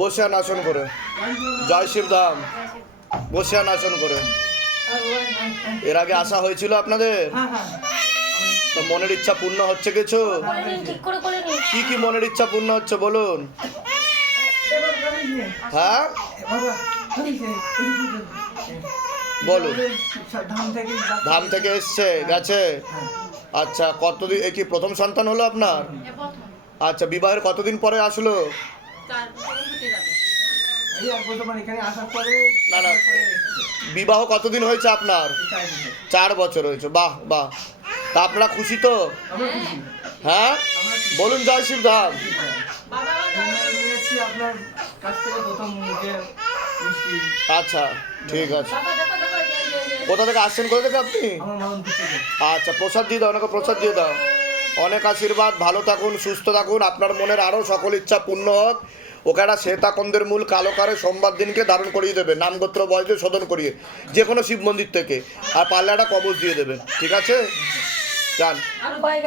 বসে আসন করে। জয় শিবধাম। বসে আসন করে। এর আগে আসা হয়েছিল আপনাদের? তো মনের ইচ্ছা পূর্ণ হচ্ছে কিছু? কি কি মনের ইচ্ছা পূর্ণ হচ্ছে বলুন? হ্যাঁ বলুন। ধাম থেকে এসছে গেছে? আচ্ছা, কতদিন? কি প্রথম সন্তান হলো আপনার? আচ্ছা, বিবাহের কতদিন পরে আসলো? না না, বিবাহ কতদিন হয়েছে আপনার? 4 বছর হয়েছে। বাহ বাহ। তা আপনারা খুশি তো? হ্যাঁ বলুন জয় শিবধাম। আচ্ছা ঠিক আছে। কোথা থেকে আসছেন? কোথা থেকে আপনি? আচ্ছা, প্রসাদ দিয়ে দাও, ওনাকে প্রসাদ দিয়ে দাও। অনেক আশীর্বাদ, ভালো থাকুন, সুস্থ থাকুন, আপনার মনের আরও সকল ইচ্ছা পূর্ণ হোক। ওকে একটা শ্বেতাকন্দের মূল কালো কারে সোমবার দিনকে ধারণ করিয়ে দেবে, নামগোত্র বয়সে শোধন করিয়ে, যে কোনো শিব মন্দির থেকে। আর পারলে একটা কবচ দিয়ে দেবেন, ঠিক আছে? যান,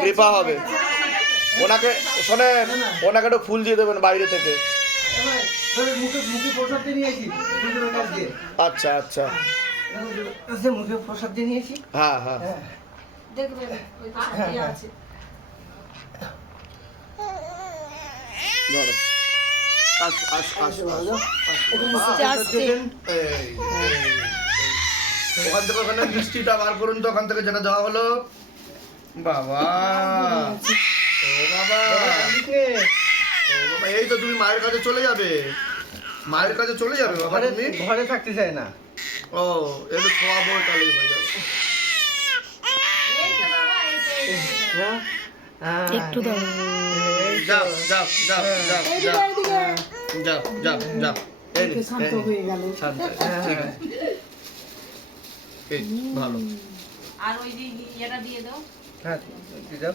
কৃপা হবে। ওনাকে শোনেন, ওনাকে একটু ফুল দিয়ে দেবেন বাইরে থেকে। আচ্ছা আচ্ছা, মুখে প্রসাদ দিয়ে নিয়েছি। হ্যাঁ হ্যাঁ, ধরো। ওখান থেকে ওখানে মিষ্টিটা বার করুন তো, ওখান থেকে যেটা দেওয়া হলো। বাবা ও বাবা, এই তো তুমি মায়ের কাছে চলে যাবে, মায়ের কাছে চলে যাবে বাবা। তুমি ঘরে থাকতে চাই না। ও একটু খাওয়াবো, তাহলেই হয়ে যাবে। একটু দাও। যাও যাও যাও যাও যাও যাও যাও যাও। শান্ত হয়ে গেল। শান্ত, ঠিক আছে। এই ভালো। আর ওই যে এটা দিয়ে দাও, হ্যাঁ দিয়ে দাও।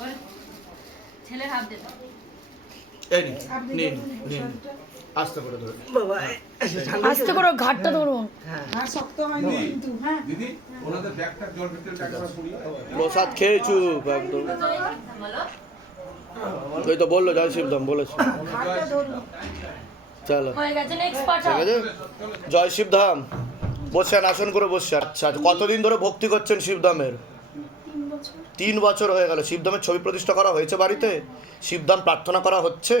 ওর ছেলের হাত দিয়ে দাও। এই নিন নিন, আস্তে করে ধরুন বাবা আস্তে করে ঘাটটা ধরুন। আর শক্ত হয়নি কিন্তু। হ্যাঁ দিদি, ওনাদের ব্যাগটা জল ভিতরে টাকা পুড়িয়ে প্রসাদ খেয়ে চুপ একদম। ওই তো বললো জয় শিবধাম বলেছে। চলো হয়ে গেছে, নেক্সট পার্ট। ঠিক আছে, জয় শিবধাম। বসছেন, আসন করে বসছেন। আচ্ছা, কতদিন ধরে ভক্তি করছেন শিবধামের? 3 বছর হয়ে গেল। শিবধামের ছবি প্রতিষ্ঠা করা হয়েছে বাড়িতে? শিবধাম প্রার্থনা করা হচ্ছে?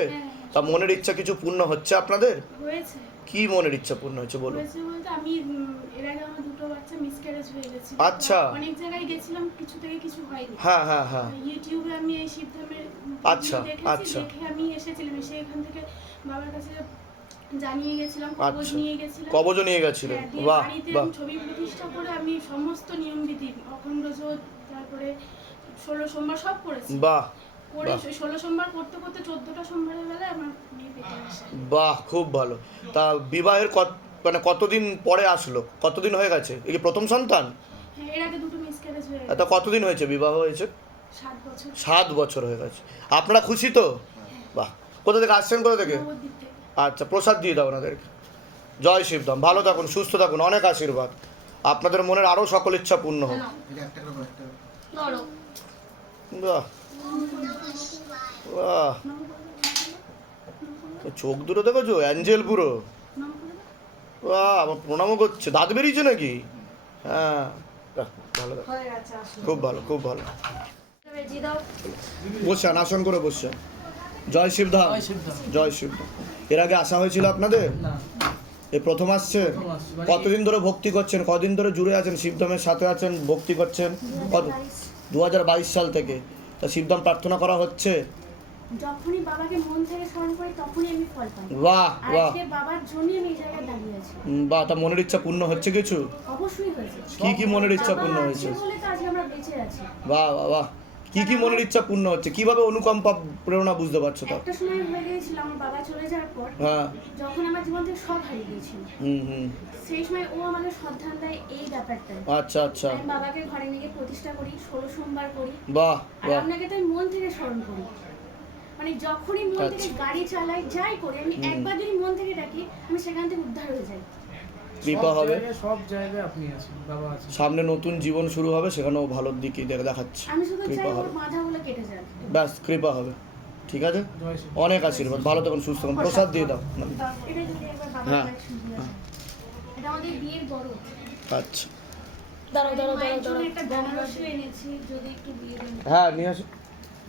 তা মনের ইচ্ছা কিছু পূর্ণ হচ্ছে আপনাদের? হয়েছে। কি মনের ইচ্ছা পূর্ণ হচ্ছে বলুন? হয়েছে বলতে আমি এর আগে আমার দুটো বাচ্চা মিসক্যারেজ হয়ে গেছে। আচ্ছা। অনেক জায়গায় গেছিলাম, কিছু থেকে কিছু হয়নি। হ্যাঁ হ্যাঁ হ্যাঁ। ইউটিউবে আমি এই শিবধামের আচ্ছা, দেখেছি, আচ্ছা। দেখে আমি এসেছিলাম, এসে এখান থেকে বাবার কাছে জানিয়ে গেছিলাম, কবজ আচ্ছা, নিয়ে গেছিলাম। কবজও নিয়ে গেছিলেন? হ্যাঁ, দিয়ে বাহ বাড়িতে বাহ। আমি ছবি প্রতিষ্ঠা করে আমি সমস্ত নিয়ম বিধি, অখণ্ড জোত, তারপরে 16 সোমবার সব করেছি। বাহ করে বাহ। 16 সোমবার করতে করতে 14টা সোমবারের বেলায় আমার মেয়ে পেটে আসে। বাহ, খুব ভালো। তা বিবাহের মানে কতদিন পরে আসলো? কতদিন হয়ে গেছে? এই কি প্রথম সন্তান? হ্যাঁ, এর আগে দুটো মিসক্যারেজ হয়ে তা গেছে। কতদিন হয়েছে বিবাহ হয়েছে? 7 বছর। 7 বছর হয়ে গেছে। আপনারা খুশি তো? বাহ। কোথা থেকে আসছেন, কোথা থেকে? নবদ্বীপ থেকে। আচ্ছা, প্রসাদ দিয়ে দাও ওনাদেরকে। জয় শিবধাম, ভালো থাকুন, সুস্থ থাকুন, অনেক আশীর্বাদ। আপনাদের মনের আরও সকল ইচ্ছা পূর্ণ হোক। বাহ বাহ, চোখ দুটো দেখেছো, অ্যাঞ্জেল পুরো। বাহ, আমার প্রণামও করছে। দাঁত বেরিয়েছে নাকি? হ্যাঁ, বাহ, ভালো, খুব ভালো খুব ভালো। বসছেন, আসন করে বসছেন। জয় শিবধাম। জয় শিবধাম। এর আগে আসা হয়েছিল আপনাদের? এই প্রথম আসছে? কতদিন ধরে ভক্তি করছেন? কদিন ধরে জুড়ে আছেন শিবধামের সাথে আছেন, ভক্তি করছেন? কত? 2022 সাল থেকে। তা শিবধাম প্রার্থনা করা হচ্ছে? যখনই বাবাকে মন থেকে স্মরণ করি তখনই আমি ফল পাই। বাহ আর বাহ আজকে বাবার জন্যই আমি এই জায়গায় দাঁড়িয়ে আছি। বাহ। তা মনের ইচ্ছা পূর্ণ হচ্ছে কিছু? অবশ্যই হয়েছে। কি কি মনের ইচ্ছা পূর্ণ বাবা হয়েছে? আছে বলে তো আজকে আমরা বেঁচে আছি। বাহ বাহ বাহ। কি কি মনের ইচ্ছা পূর্ণ হচ্ছে? কিভাবে অনুকম্পা প্রেরণা বুঝতে পারছো তা? একটা সময় হয়ে গিয়েছিল আমার বাবা চলে যাওয়ার পর, হ্যাঁ। যখন আমার জীবন থেকে সব হারিয়ে গিয়েছিল, হুম। সেই সময় ও আমাকে শ্রদ্ধা দেয় এই ব্যাপারটা। আচ্ছা আচ্ছা। আমি বাবাকে ঘরে নিয়ে গিয়ে প্রতিষ্ঠা করি, 16 সোমবার করি। বাহ আর বাহ। আপনাকে তো আমি মন থেকে স্মরণ করি। মানে যখনই মন থেকে গাড়ি চালাই, যাই করি, আমি একবার যদি মন থেকে ডাকি, আমি সেখান থেকে উদ্ধার হয়ে যাই। কৃপা হবে। সব জায়গায় আপনি আছেন, বাবা আছেন। সামনে নতুন জীবন শুরু হবে, সেখানেও ভালোর দিকে দেখাচ্ছে। আমি শুধু চাই কৃপা ওর হবে, বাধাগুলো কেটে যাক। ব্যাস কৃপা হবে। ঠিক আছে, অনেক আশীর্বাদ, ভালো থাকুন, সুস্থ থাকুন, প্রসাদ দিয়ে দাও। এটা যদি একবার বাবা হ্যাঁ। এটা আমাদের বিয়ের বড়। আচ্ছা, দাঁড়াও দাঁড়াও মায়ের দাঁড়াও জন্য দাঁড়াও একটা বেনারসি এনেছি, যদি একটু দিয়ে দেন। হ্যাঁ নিয়ে আসো।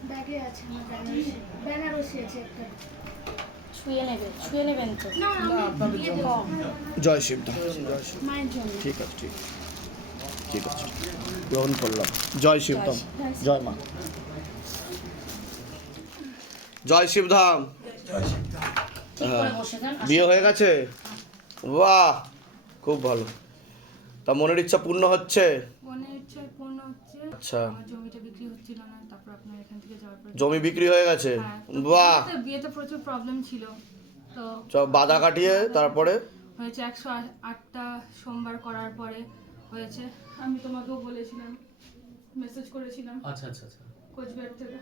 ব্যাগে আছে আমার বেনারসি, বেনারসি আছে একটা। ছুঁয়ে নেবেন তো। না আমি দিয়ে দেবো জয় শিবধাম, জয় শিব। মায়ের জন্য। ঠিক আছে, ঠিক আছে, গ্রহণ করলাম। জয় শিবধাম, জয় মা। জয় শিবধাম। ঠিক করে বসে যান। বিয়ে হয়ে গেছে? বাহ, খুব ভালো। তা মনের ইচ্ছা পূর্ণ হচ্ছে? মনের ইচ্ছা পূর্ণ হচ্ছে। আচ্ছা, আমার জমিটা বিক্রি হচ্ছিল না, তারপর আপনার এখান থেকে যাওয়ার পর জমি বিক্রি হয়ে গেছে? হ্যাঁ, বাহ, বিয়েতে প্রচুর প্রবলেম ছিল, তো সব বাধা কাটিয়ে তারপরে হয়েছে 108টা সোমবার করার পরে হয়েছে। আমি তোমাকেও বলেছিলাম, মেসেজ করেছিলাম আচ্ছা আচ্ছা আচ্ছা কোচবিহার থেকে,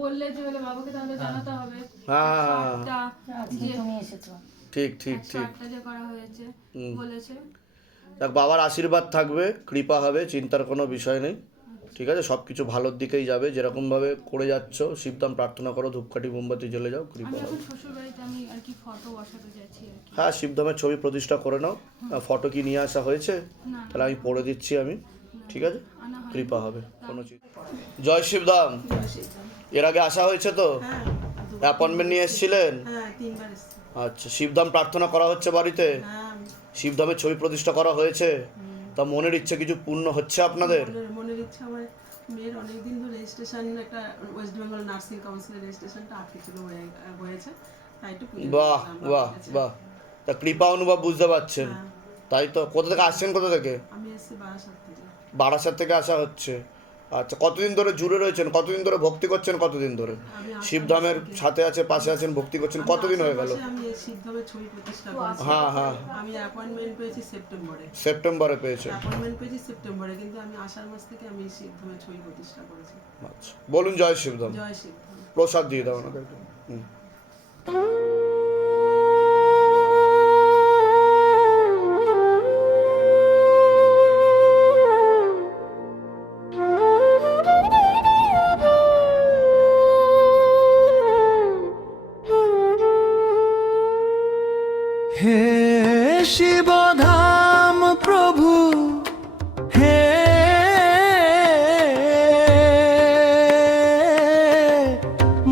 বললে যে হলে বাবাকে তাহলে জানাতে হবে। হ্যাঁ, 108টা আজকে তুমি এসেছো। ঠিক ঠিক ঠিক। 108টা যে করা হয়েছে বলেছে। দেখ, বাবার আশীর্বাদ থাকবে, কৃপা হবে, চিন্তার কোনো বিষয় নেই। ঠিক আছে, সব কিছু ভালোর দিকেই যাবে। যেরকমভাবে করে যাচ্ছ, শিবধাম প্রার্থনা করো, ধূপকাঠি মোমবাতি জ্বলে যাও, কৃপা আমি হবে। এখন শ্বশুর বাড়িতে আমি আর কি ফটো বসাতে যাচ্ছি আর কি। হ্যাঁ, শিবধামের ছবি প্রতিষ্ঠা করে নাও। ফটো কি নিয়ে আসা হয়েছে? না তাহলে আমি পড়ে দিচ্ছি আমি, ঠিক আছে, আনা হয়। কৃপা হবে, কোনো চিন্তা। জয় শিবধাম। এর আগে আসা হয়েছে তো? অ্যাপয়েন্টমেন্ট নিয়ে এসেছিলেন? হ্যাঁ 3 বার এসেছি। আচ্ছা, শিবধাম প্রার্থনা করা হচ্ছে বাড়িতে? হ্যাঁ শিবধামের ছবি প্রতিষ্ঠা করা হয়েছে? তা মনের ইচ্ছে কিছু পূর্ণ হচ্ছে আপনাদের? মনের ইচ্ছা, আমার মেয়ের অনেকদিন ধরে রেজিস্ট্রেশন, একটা ওয়েস্ট বেঙ্গল নার্সিং কাউন্সিলের রেজিস্ট্রেশনটা আটকে ছিল, হয়েছে, তাই একটু পুজো বাহ করলাম, বাহ ঠিক আছে। বাহ, তা কৃপা অনুভব বুঝতে পারছেন? হ্যাঁ, তাই তো। কোথা থেকে আসছেন, কোথা থেকে? আমি এসেছি বারাসাত থেকে। বারাসাত থেকে আসা হচ্ছে। আচ্ছা, কতদিন ধরে জুড়ে রয়েছেন, কতদিন ধরে ভক্তি করছেন, কতদিন ধরে আমি আসাম শিবধামের থেকে। সাথে আছে, পাশে আছেন, ভক্তি করছেন, আমি কতদিন হয়ে গেল? আসামে আমি এই শিবধামের ছবি প্রতিষ্ঠা করেছি। হ্যাঁ হ্যাঁ, আমি অ্যাপয়েন্টমেন্ট পেয়েছি সেপ্টেম্বরে। সেপ্টেম্বরে পেয়েছেন। অ্যাপয়েন্টমেন্ট পেয়েছি সেপ্টেম্বরে, কিন্তু আমি আষাঢ় মাস থেকে আমি এই শিবধামের ছবি প্রতিষ্ঠা করেছি। আচ্ছা, বলুন জয় শিবধাম। জয় শিবধাম। প্রসাদ দিয়ে দাও ওনাদেরকে। হুম। হে শিবধাম প্রভু, হে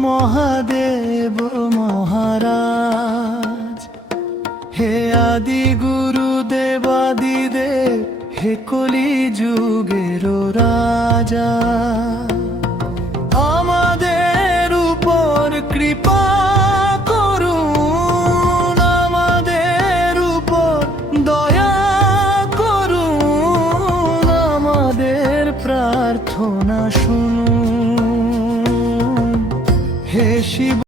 মহাদেব মহারাজ, হে আদি গুরু দেবাদিদেব, হে কলি যুগের রাজা, আমাদের উপর কৃপা করুন, আমাদের উপর দয়া করুন, আমাদের প্রার্থনা শুনুন, হে শিব।